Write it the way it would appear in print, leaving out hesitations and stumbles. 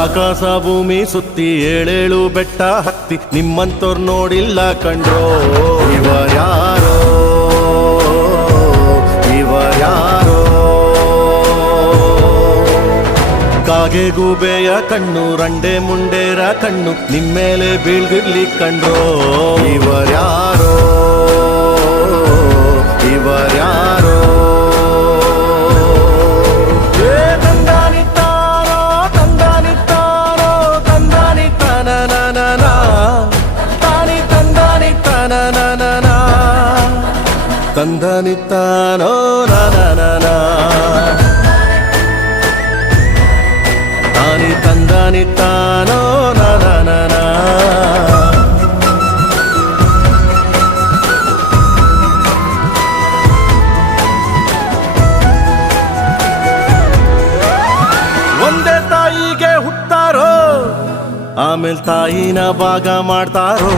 ಆಕಾಶ ಭೂಮಿ ಸುತ್ತಿ ಏಳೇಳು ಬೆಟ್ಟ ಹತ್ತಿ ನಿಮ್ಮಂತೋರ್ ನೋಡಿಲ್ಲ ಕಂಡ್ರೋ ಇವರ್ಯಾರೋ ಇವರ್ಯಾರೋ ಕಾಗೆ ಗೂಬೆಯ ಕಣ್ಣು ರಂಡೆ ಮುಂಡೇರ ಕಣ್ಣು ನಿಮ್ಮೇಲೆ ಬೀಳ್ದಿರ್ಲಿ ಕಂಡ್ರೋ ಇವರ್ಯಾರೋ ಇವರ್ಯಾರೋ ತಂದನಿತ್ತಾನೋ ನಾನ ತಾನಿ ತಂದನಿತ್ತಾನೋ ನಾನ ಒಂದೇ ತಾಯಿಗೆ ಹುಟ್ಟಾರೋ ಆಮೇಲೆ ತಾಯಿನ ಭಾಗ ಮಾಡ್ತಾರೋ